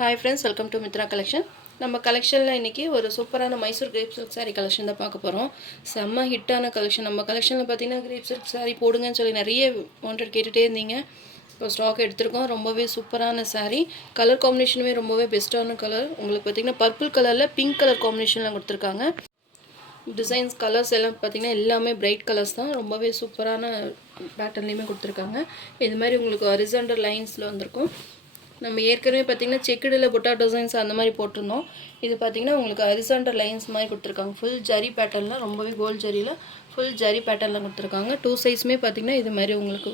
Hi friends, welcome to Mitra collection. நம்ம கலெக்ஷனில் இன்றைக்கி ஒரு சூப்பரான Mysore grape silk sari collection தான் பார்க்க போகிறோம். செம்ம ஹிட்டான கலெக்ஷன். நம்ம கலெக்ஷனில் பார்த்தீங்கன்னா கிரேப் சில்க் சாரீ போடுங்கன்னு சொல்லி நிறைய வாண்டட் கேட்டுகிட்டே இருந்தீங்க. இப்போ ஸ்டாக் எடுத்திருக்கோம். ரொம்பவே சூப்பரான சாரீ. கலர் காம்பினேஷனுமே ரொம்பவே பெஸ்ட்டான கலர். உங்களுக்கு பார்த்திங்கன்னா பர்பிள் கலரில் பிங்க் கலர் காம்பினேஷனில் கொடுத்துருக்காங்க. டிசைன்ஸ் கலர்ஸ் எல்லாம் பார்த்திங்கன்னா எல்லாமே பிரைட் கலர்ஸ் தான். ரொம்பவே சூப்பரான பேட்டர்ன்லேயுமே கொடுத்துருக்காங்க. இது மாதிரி உங்களுக்கு ஹரிசாண்டல் லைன்ஸில் வந்திருக்கும். நம்ம ஏற்கனவே பார்த்திங்கன்னா செக்குடில் புட்டா டிசைன்ஸ் அந்த மாதிரி போட்டிருந்தோம். இது பார்த்திங்கன்னா உங்களுக்கு ஹரிசாண்டல் லைன்ஸ் மாதிரி கொடுத்துருக்காங்க. ஃபுல் ஜரி பேட்டர்னில், ரொம்பவே கோல்டு ஜரியில் ஃபுல் ஜரி பேட்டர்னில் கொடுத்துருக்காங்க. 2 சைஸுமே பார்த்திங்கன்னா இது மாதிரி உங்களுக்கு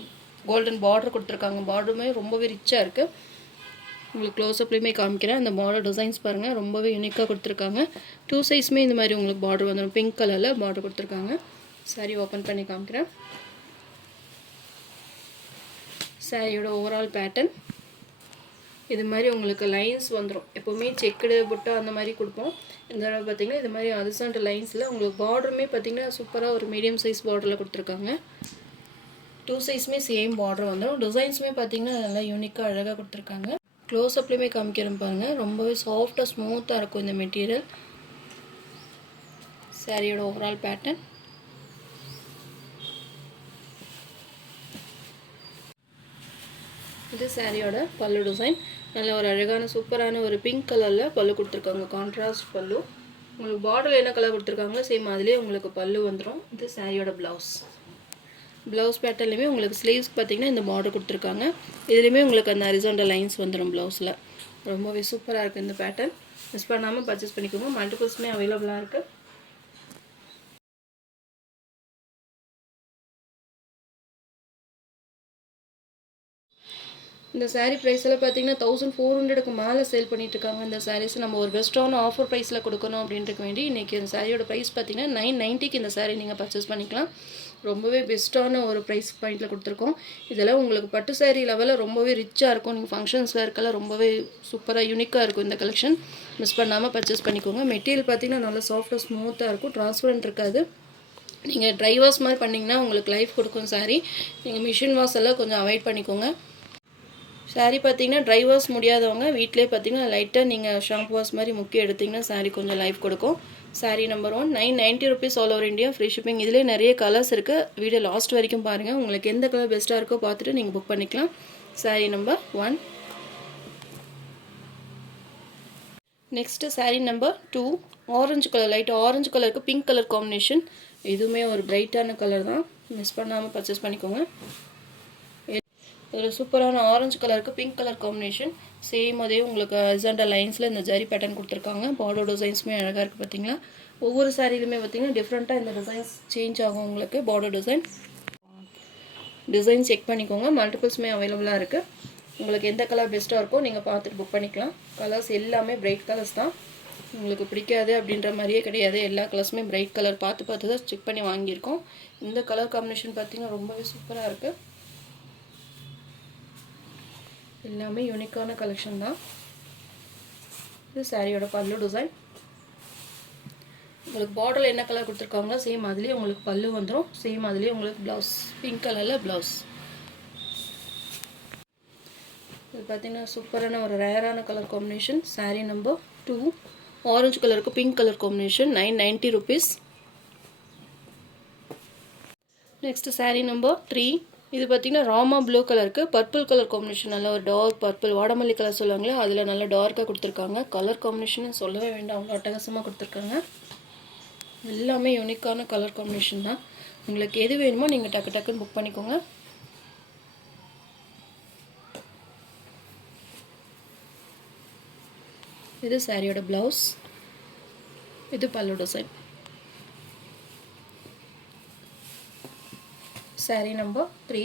கோல்டன் பார்டர் கொடுத்துருக்காங்க. பார்டருமே ரொம்பவே ரிச்சாக இருக்குது. உங்களுக்கு க்ளோஸ்அப்லேயுமே காமிக்கிறேன். அந்த பார்டர் டிசைன்ஸ் பாருங்கள், ரொம்பவே யூனிக்காக கொடுத்துருக்காங்க. 2 சைஸுமே இந்த மாதிரி உங்களுக்கு பார்டர் வந்துடும். பிங்க் கலரில் பார்டர் கொடுத்துருக்காங்க. சாரீ ஓப்பன் பண்ணி காமிக்கிறேன். சாரியோட ஓவரால் பேட்டர்ன் இது மாதிரி உங்களுக்கு லைன்ஸ் வந்துடும். எப்போவுமே செக்குடு புட்டா அந்த மாதிரி கொடுப்போம். இந்த தடவை பார்த்திங்கன்னா இது மாதிரி ஹரிசாண்டல் லைன்ஸில் உங்களுக்கு பார்டருமே பார்த்திங்கன்னா சூப்பராக ஒரு மீடியம் சைஸ் பார்டரில் கொடுத்துருக்காங்க. 2 சைஸுமே சேம் பார்டர் வந்துடும். டிசைன்ஸுமே பார்த்திங்கன்னா நல்லா யூனிக்காக அழகாக கொடுத்துருக்காங்க. க்ளோஸ்அப்லேயுமே காமிக்கிறேன் பாருங்கள். ரொம்பவே சாஃப்டாக ஸ்மூத்தாக இருக்கும் இந்த மெட்டீரியல். சாரியோட ஓவரால் பேட்டர்ன் இது. சாரியோட பல்லு டிசைன் நல்ல ஒரு அழகான சூப்பரான ஒரு பிங்க் கலரில் பல்லு கொடுத்துருக்காங்க. கான்ட்ராஸ்ட் பல்லு. உங்களுக்கு பார்டரில் என்ன கலர் கொடுத்துருக்காங்களோ சேம் அதுலேயே உங்களுக்கு பல்லு வந்துடும். இது சாரியோட ப்ளவுஸ் பேட்டர்லேயுமே உங்களுக்கு ஸ்லீவ்ஸ் பார்த்திங்கன்னா இந்த பார்டர் கொடுத்துருக்காங்க. இதுலேயுமே உங்களுக்கு அந்த ஹரிசாண்டல் லைன்ஸ் வந்துடும் ப்ளவுஸில். ரொம்பவே சூப்பராக இருக்குது இந்த பேட்டர்ன். மிஸ் பண்ணாமல் பர்ச்சேஸ் பண்ணிக்கோங்க. மல்டிபிள்ஸுமே அவைலபிளாக இருக்குது. இந்த சாரீ ப்ரைஸில் பார்த்தீங்கன்னா 1400க்கு மேலே சேல் பண்ணிகிட்ருக்காங்க. இந்த சாரீஸ் நம்ம ஒரு பெஸ்ட்டான ஆஃபர் ப்ரைஸில் கொடுக்கணும் அப்படின்றக்கு வேண்டி இன்றைக்கி இந்த சாரியோட ப்ரைஸ் பார்த்தீங்கன்னா 990க்கு இந்த சாரீ நீங்கள் பர்ச்சேஸ் பண்ணிக்கலாம். ரொம்பவே பெஸ்ட்டான ஒரு ப்ரைஸ் பாயிண்டில் கொடுத்துருக்கோம். இதெல்லாம் உங்களுக்கு பட்டு சாரீ லெவலில் ரொம்பவே ரிச்சாக இருக்கும். நீங்கள் ஃபங்க்ஷன்ஸ் வேர்க்கெல்லாம் ரொம்பவே சூப்பராக யூனிக்காக இருக்கும் இந்த கலெக்ஷன். மிஸ் பண்ணாமல் பர்ச்சேஸ் பண்ணிக்கோங்க. மெட்டீரியல் பார்த்தீங்கன்னா நல்லா சாஃப்டாக ஸ்மூத்தாக இருக்கும். ட்ரான்ஸ்பரண்ட் இருக்காது. நீங்கள் ட்ரை வாஷ் மாதிரி பண்ணிங்கன்னா உங்களுக்கு லைஃப் கொடுக்கும் சாரீ. நீங்கள் மிஷின் வாஷ் எல்லாம் கொஞ்சம் அவாய்ட் பண்ணிக்கோங்க. சாரீ பார்த்தீங்கன்னா ட்ரை வாஷ் முடியாதவங்க வீட்டிலே பார்த்தீங்கன்னா லைட்டாக நீங்கள் ஷாம்பு வாஷ் மாதிரி முக்கிய எடுத்திங்கன்னா சாரீ கொஞ்சம் லைஃப் கொடுக்கும். Sari number 1 990 rupees all over India, free shipping. இதிலே நிறைய கலர்ஸ் இருக்குது. வீடியோ லாஸ்ட் வரைக்கும் பாருங்கள். உங்களுக்கு எந்த கலர் பெஸ்ட்டாக இருக்கோ பார்த்துட்டு நீங்கள் புக் பண்ணிக்கலாம். Sari number 1. Next sari number 2 orange colour, light orange கலருக்கு பிங்க் கலர் காம்பினேஷன். இதுவுமே ஒரு பிரைட்டான கலர் தான். மிஸ் பண்ணாமல் பர்ச்சேஸ் பண்ணிக்கோங்க. ஒரு சூப்பரான ஆரஞ்சு கலருக்கு பிங்க் கலர் காம்பினேஷன். சேம் அதே உங்களுக்கு ஹரிசாண்டல் லைன்ஸில் இந்த ஜரி பேட்டர்ன் கொடுத்துருக்காங்க. பார்டர் டிசைன்ஸுமே அழகாக இருக்குது. பார்த்தீங்களா, ஒவ்வொரு சாரிலுமே பார்த்தீங்கன்னா டிஃப்ரெண்ட்டாக இந்த டிசைன்ஸ் சேஞ்ச் ஆகும். உங்களுக்கு பார்டர் டிசைன் செக் பண்ணிக்கோங்க. மல்டிபிள்ஸுமே அவைலபிளாக இருக்குது. உங்களுக்கு எந்த கலர் பெஸ்ட்டாக இருக்கோ நீங்கள் பார்த்துட்டு புக் பண்ணிக்கலாம். கலர்ஸ் எல்லாமே பிரைட் கலர்ஸ் தான். உங்களுக்கு பிடிக்காது அப்படின்ற மாதிரியே கிடையாது. எல்லா கலர்ஸுமே பிரைட் கலர் பார்த்து தான் செக் பண்ணி வாங்கியிருக்கோம். இந்த கலர் காம்பினேஷன் பார்த்திங்கன்னா ரொம்பவே சூப்பராக இருக்குது. எல்லாமே யூனிக்கான கலெக்ஷன் தான். இது சாரியோட பல்லு டிசைன். உங்களுக்கு பார்டரில் என்ன கலர் கொடுத்துருக்காங்களோ சேம் அதுலேயே உங்களுக்கு பல்லு வந்துடும். சேம் அதுலேயே உங்களுக்கு ப்ளவுஸ் பிங்க் கலரில் ப்ளவுஸ். இது பார்த்திங்கன்னா சூப்பரான ஒரு ரேரான colour combination. Sari number 2 orange கலருக்கு pink colour combination. 990 rupees. Next sari number 3. இது பார்த்திங்கன்னா ராமா ப்ளூ கலருக்கு பர்பிள் கலர் காம்பினேஷன். நல்ல ஒரு டார்க் பர்பிள், வாடமல்லி கலர் சொல்லுவாங்களே அதில் நல்லா டார்க்காக கொடுத்துருக்காங்க. கலர் காம்பினேஷன் சொல்லவே வேண்டாம், அவ்வளோ அட்டகாசமாக கொடுத்துருக்காங்க. எல்லாமே யூனிக்கான கலர் காம்பினேஷன் தான். உங்களுக்கு எது வேணுமோ நீங்கள் டக்குன்னு புக் பண்ணிக்கோங்க. இது சாரியோட ப்ளவுஸ். இது பல்லு design. Sari number 3.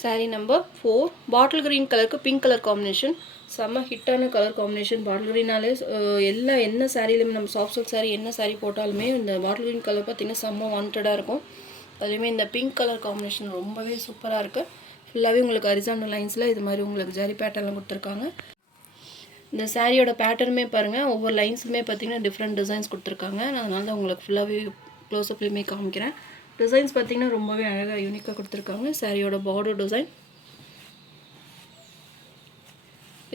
Sari number 4 bottle green கலருக்கு பிங்க் கலர் காம்பினேஷன். செம்ம ஹிட்டான கலர் காம்பினேஷன். பாட்டில் க்ரீனாலே என்ன சாரிலையுமே நம்ம சாஃப்ட் சில்க் சாரீ என்ன சாரீ போட்டாலுமே இந்த பாட்டில் க்ரீன் கலர் பார்த்திங்கன்னா செம்ம வாண்டடாக இருக்கும். அதுலேயுமே இந்த பிங்க் கலர் காம்பினேஷன் ரொம்பவே சூப்பராக இருக்குது. ஃபுல்லாகவே உங்களுக்கு ஹரிசாண்டல் லைன்ஸில் இது மாதிரி உங்களுக்கு ஜரி பேட்டர்லாம் கொடுத்துருக்காங்க. இந்த சாரியோட பேட்டர்னுமே பாருங்கள், ஒவ்வொரு லைன்ஸுமே பார்த்திங்கன்னா டிஃப்ரெண்ட் டிசைன்ஸ் கொடுத்துருக்காங்க. நான் அதனால தான் உங்களுக்கு ஃபுல்லாகவே க்ளோஸ்அப்லேயுமே காமிக்கிறேன். டிசைன்ஸ் பார்த்திங்கன்னா ரொம்பவே அழகாக யூனிக்காக கொடுத்துருக்காங்க. சாரியோட பார்டர் டிசைன்.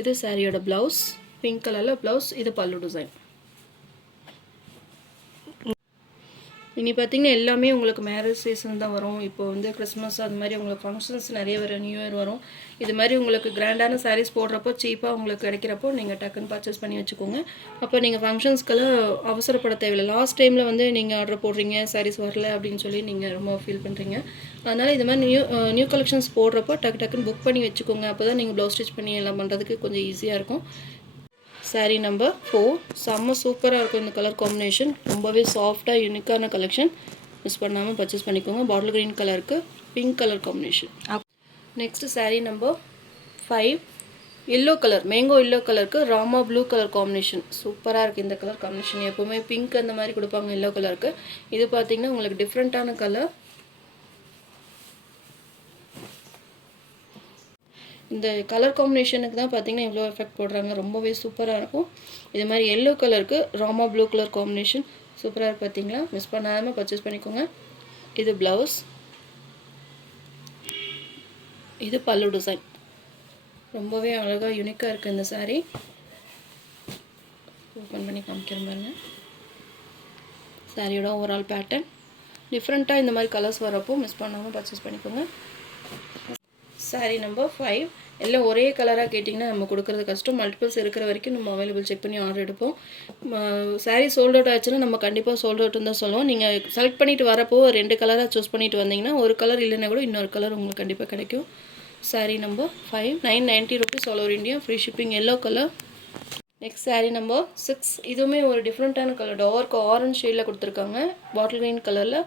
இது சாரியோட ப்ளவுஸ், பிங்க் கலரில் ப்ளவுஸ். இது பல்லு டிசைன். இனி பார்த்திங்கன்னா எல்லாமே உங்களுக்கு மேரேஜ் சீசன் தான் வரும். இப்போ வந்து கிறிஸ்மஸ் அது மாதிரி உங்களுக்கு ஃபங்க்ஷன்ஸ் நிறைய வரும், நியூ இயர் வரும். இது மாதிரி உங்களுக்கு கிராண்டான சாரீஸ் போடுறப்போ சீப்பாக உங்களுக்கு கிடைக்கிறப்போ நீங்கள் டக்குன்னு பர்ச்சேஸ் பண்ணி வச்சுக்கோங்க. அப்போ நீங்கள் ஃபங்க்ஷன்ஸ்க்கெல்லாம் அவசரப்பட தேவையில்லை. லாஸ்ட் டைமில் வந்து நீங்கள் ஆர்டர் போடுறீங்க, சாரீஸ் வரல அப்படின்னு சொல்லி நீங்கள் ரொம்ப ஃபீல் பண்ணுறீங்க. அதனால் இது மாதிரி நியூ கலெக்ஷன்ஸ் போடுறப்போ டக்குன்னு புக் பண்ணி வச்சுக்கோங்க. அப்போ தான் நீங்கள் ப்ளவுஸ் ஸ்டிச் பண்ணி எல்லாம் பண்ணுறதுக்கு கொஞ்சம் ஈஸியாக இருக்கும். சாரீ நம்பர் 4. செம்ம சூப்பராக இருக்கும் இந்த கலர் காம்பினேஷன். ரொம்பவே சாஃப்டாக யூனிக்கான கலெக்ஷன். மிஸ் பண்ணாமல் பர்ச்சேஸ் பண்ணிக்கோங்க. பாட்டில் க்ரீன் கலருக்கு pink colour combination. Next sari number 5. Yellow colour, mango yellow கலருக்கு ராமா ப்ளூ கலர் காம்பினேஷன். சூப்பராக இருக்குது இந்த கலர் காம்பினேஷன். எப்போவுமே பிங்க் அந்த மாதிரி கொடுப்பாங்க எல்லோ கலருக்கு. இது பார்த்திங்கன்னா உங்களுக்கு டிஃப்ரெண்ட்டான கலர். இந்த கலர் காம்பினேஷனுக்கு தான் பார்த்திங்கன்னா இவ்வளோ எஃபெக்ட் போடுறாங்க. ரொம்பவே சூப்பராக இருக்கும். இது மாதிரி எல்லோ கலருக்கு ராமா ப்ளூ கலர் காம்பினேஷன் சூப்பராக இருக்குது. பார்த்திங்களா? மிஸ் பண்ணாமல் பர்ச்சேஸ் பண்ணிக்கோங்க. இது ப்ளவுஸ், இது பல்லு டிசைன். ரொம்பவே அழகாக யூனிக்காக இருக்குது இந்த சாரீ. ஓப்பன் பண்ணி காமிக்கிறேன் பாருங்க. சாரியோட ஓவரால் பேட்டர்ன் டிஃப்ரெண்ட்டாக இந்த மாதிரி கலர்ஸ் வரப்போ மிஸ் பண்ணாமல் பர்ச்சேஸ் பண்ணிக்கோங்க. சாரீ நம்பர் 5. எல்லாம் ஒரே கலராக கேட்டிங்கன்னா நம்ம கொடுக்குறது கஷ்டம். மல்டிபிள்ஸ் இருக்கிற வரைக்கும் நம்ம அவைலபிள் செக் பண்ணி ஆர்டர் எடுப்போம். சாரீ சோல்ட் அவுட் ஆச்சுன்னா நம்ம கண்டிப்பாக சோல்ட் அவுட்னு தான் சொல்லுவோம். நீங்கள் செலக்ட் பண்ணிவிட்டு வரப்போ 2 கலராக சூஸ் பண்ணிவிட்டு வந்தீங்கன்னா ஒரு கலர் இல்லைன்னா கூட இன்னொரு கலர் உங்களுக்கு கண்டிப்பாக கிடைக்கும். Sari number 5. 990 rupees all over India. Free shipping. Yellow colour. Next sari number 6. இதுவுமே ஒரு டிஃப்ரெண்ட்டான கலர். டார்க் ஆரஞ்ச் ஷேடில் கொடுத்துருக்காங்க. பாட்டில் க்ரீன் கலரில்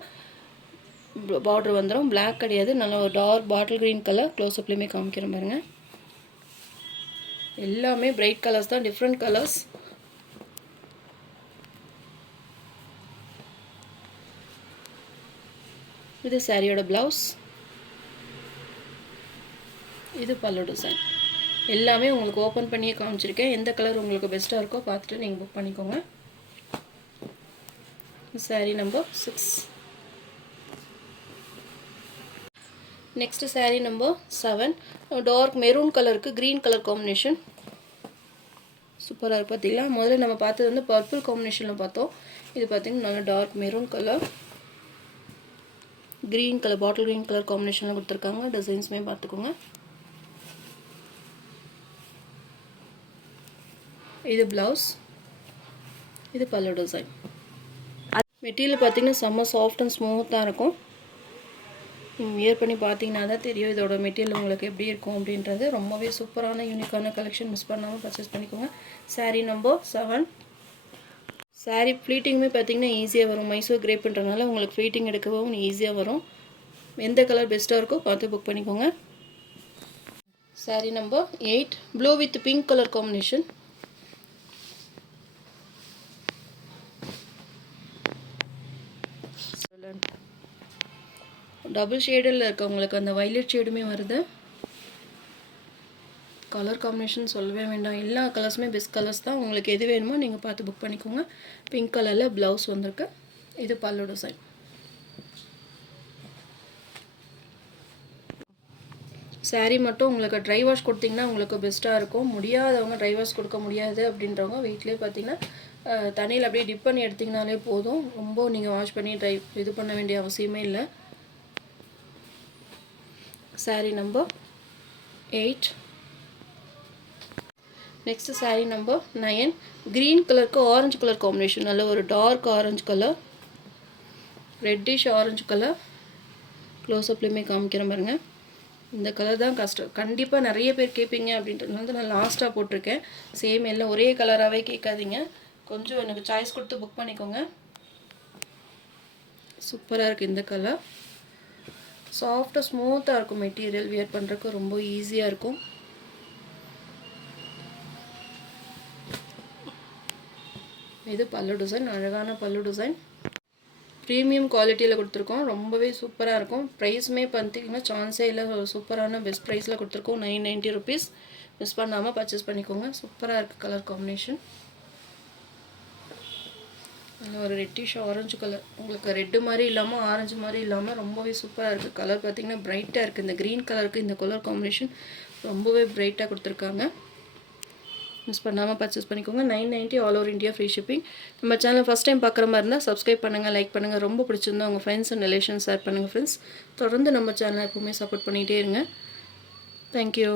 பார்டர் வந்துடும். பிளாக் கிடையாது, நல்ல ஒரு டார்க் பாட்டில் க்ரீன் கலர். க்ளோஸ்அப்லேயுமே காமிக்கிறேன் பாருங்க. எல்லாமே பிரைட் கலர்ஸ் தான், டிஃப்ரெண்ட் கலர்ஸ். இது சாரியோட ப்ளவுஸ், இது பல்லு டிசைன். எல்லாமே உங்களுக்கு ஓப்பன் பண்ணியே காமிச்சிருக்கேன். எந்த கலர் உங்களுக்கு பெஸ்ட்டாக இருக்கோ பார்த்துட்டு நீங்கள் புக் பண்ணிக்கோங்க. Sari number 6. Next sari number 7. Dark maroon கலருக்கு க்ரீன் கலர் காம்பினேஷன். சூப்பராக இருக்குது. பார்த்தீங்களா? முதல்ல நம்ம பார்த்தது வந்து பர்பிள் காம்பினேஷனில் பார்த்தோம். இது பார்த்திங்கன்னா நல்லா dark maroon colour, green colour, bottle green colour காம்பினேஷனில் கொடுத்துருக்காங்க. டிசைன்ஸுமே பார்த்துக்கோங்க. இது ப்ளவுஸ், இது பல்லு டிசைன். மெட்டீரியல் பார்த்திங்கன்னா செம்ம சாஃப்ட் அண்ட் ஸ்மூத்தாக இருக்கும். வியர் பண்ணி பார்த்தீங்கன்னா தான் தெரியும் இதோட மெட்டீரியல் உங்களுக்கு எப்படி இருக்கும் அப்படின்றது. ரொம்பவே சூப்பரான யூனிக்கான கலெக்ஷன். மிஸ் பண்ணாமல் பர்ச்சேஸ் பண்ணிக்கோங்க. சாரீ நம்பர் 7. சாரீ ஃப்ளீட்டிங்குமே பார்த்திங்கன்னா ஈஸியாக வரும். மைசூர் கிரேப்புன்றனால உங்களுக்கு ஃப்ளீட்டிங் எடுக்கவும் ஈஸியாக வரும். எந்த கலர் பெஸ்ட்டாக இருக்கோ பார்த்து புக் பண்ணிக்கோங்க. Sari number 8. Blue with pink colour combination. Double ஷேடில் இருக்கவங்களுக்கு அந்த வைலட் ஷேடுமே வருது. கலர் காம்பினேஷன் சொல்லவே வேண்டாம். எல்லா கலர்ஸுமே பெஸ்ட் கலர்ஸ் தான். உங்களுக்கு எது வேணுமோ நீங்கள் பார்த்து புக் பண்ணிக்கோங்க. பிங்க் கலரில் ப்ளவுஸ் வந்திருக்கு. இது பல்லு டிசைன். சாரீ மட்டும் உங்களுக்கு ட்ரை வாஷ் கொடுத்தீங்கன்னா உங்களுக்கு பெஸ்ட்டாக இருக்கும். முடியாதவங்க, ட்ரை வாஷ் கொடுக்க முடியாது அப்படின்றவங்க வீட்டிலே பார்த்தீங்கன்னா தண்ணியில் அப்படியே டிப் பண்ணி எடுத்திங்கனாலே போதும். ரொம்ப நீங்கள் வாஷ் பண்ணி இது பண்ண வேண்டிய அவசியமே இல்லை. Sari number 8. Next sari number 9. Green கலருக்கு ஆரஞ்சு கலர் காம்பினேஷன். நல்ல ஒரு dark orange colour, reddish orange colour. க்ளோஸ்அப்லேயுமே காமிக்கிறேன் பாருங்க. இந்த கலர் தான் கண்டிப்பாக நிறைய பேர் கேட்பீங்க அப்படின்றது வந்து நான் லாஸ்ட்டாக போட்டிருக்கேன். சேம் எல்லாம் ஒரே கலராகவே கேட்காதீங்க. கொஞ்சம் எனக்கு சாய்ஸ் கொடுத்து புக் பண்ணிக்கோங்க. சூப்பராக இருக்குது இந்த கலர். சாஃப்டாக ஸ்மூத்தாக இருக்கும். மெட்டீரியல் வியர் பண்ணுறதுக்கு ரொம்ப ஈஸியாக இருக்கும். இது பல்லு டிசைன். அழகான பல்லு டிசைன். ப்ரீமியம் குவாலிட்டியில் கொடுத்துருக்கோம். ரொம்பவே சூப்பராக இருக்கும். ப்ரைஸுமே பார்த்திங்கன்னா சான்ஸே இல்லை. சூப்பரான பெஸ்ட் ப்ரைஸில் கொடுத்துருக்கோம். 990 rupees. மிஸ் பண்ணாமல் பர்ச்சேஸ் பண்ணிக்கோங்க. சூப்பராக இருக்குது கலர் காம்பினேஷன். இன்னும் ஒரு ரெட்டிஷ் ஆரஞ்சு கலர், உங்களுக்கு ரெட்டு மாதிரி இல்லாமல் ஆரஞ்சு மாதிரி இல்லாமல் ரொம்பவே சூப்பராக இருக்குது. கலர் பார்த்திங்கன்னா ப்ரைட்டாக இருக்குது. இந்த க்ரீன் கலருக்கு இந்த கலர் காம்பினேஷன் ரொம்பவே ப்ரைட்டாக கொடுத்துருக்காங்க. மிஸ் பண்ணாமல் பர்ச்சேஸ் பண்ணிக்கோங்க. 990 all over India free shipping. நம்ம சேனல் ஃபஸ்ட் டைம் பார்க்குற மாதிரி இருந்தால் சப்ஸ்கிரைப் பண்ணுங்கள், லைக் பண்ணுங்கள். ரொம்ப பிடிச்சிருந்தா உங்கள் ஃப்ரெண்ட்ஸ் அண்ட் ரிலேஷன்ஸ் ஷேர் பண்ணுங்கள் ஃப்ரெண்ட்ஸ். தொடர்ந்து நம்ம சேனலை எப்போவுமே சப்போர்ட் பண்ணிகிட்டே இருங்க. தேங்க்யூ.